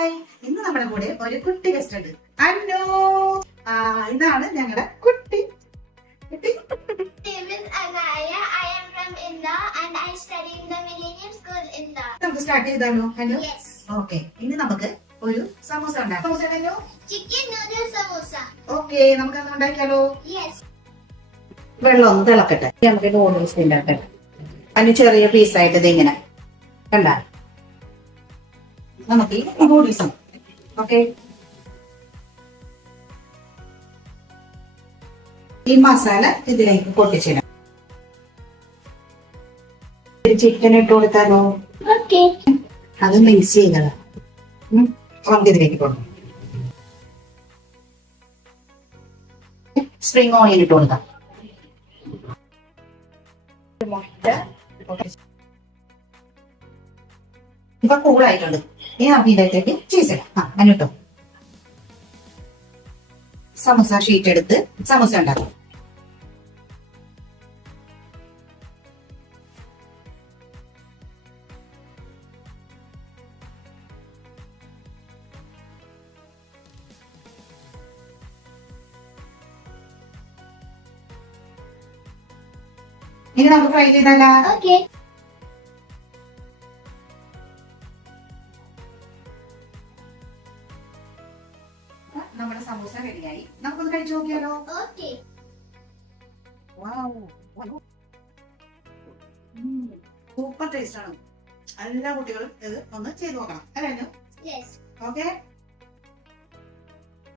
Hi, ഇന്ന് നമ്മുടെ കൂടെ ഒരു കുട്ടി ഗസ്റ്റ് ഉണ്ട്. അന്നു. ഇതാണ് ഞങ്ങളുടെ കുട്ടി. നമുക്ക് സ്റ്റാർട്ട് ചെയ്താലോ? ഹലോ. ഓക്കെ, ഇനി നമുക്ക് ഒരു സമൂസ ഉണ്ടാക്കാം. Chicken noodle samosa. ഓക്കെ, നമുക്ക് അത് ഉണ്ടാക്കിയാലോ? വെള്ളം ഒന്ന് തിളക്കട്ടെ. നമുക്ക് നൂഡിൽസ് ഉണ്ടാക്കാം. അതിന് ചെറിയ പീസായിട്ട് ഇതിങ്ങനെ കണ്ട നമുക്ക് ഈ നൂഡിൽസ്. ഓക്കെ, ഈ മസാല ഇതിലേക്ക് പൊട്ടിച്ചിടാം. ചിക്കൻ ഇട്ട് കൊടുത്താലോ? അത് മിക്സ് ചെയ്തത് നമുക്ക് ഇതിലേക്ക് കൊടുക്കാം. സ്പ്രിംഗ് ഓണിയൻ ഇട്ട് കൊടുക്കാം. മുട്ട ഇപ്പൊ കൂളായിട്ടുണ്ട്. ഈ അഭിനയത്തേക്ക് ചീസ് ഇടാം. എന്നിട്ടോ സമൂസ ഷീറ്റ് എടുത്ത് സമൂസ ഉണ്ടാക്കാം. ഇനി നമുക്ക് ഫ്രൈ ചെയ്താലോ? നമ്മുടെ സമൂസ റെഡിയായി. നമുക്കൊന്ന് കഴിച്ചു നോക്കിയാലോ? സൂപ്പർ ടേസ്റ്റ് ആണ്. എല്ലാ കുട്ടികളും ഇത് ഒന്ന് ചെയ്ത് നോക്കണം. അല്ലേ? ഓക്കെ.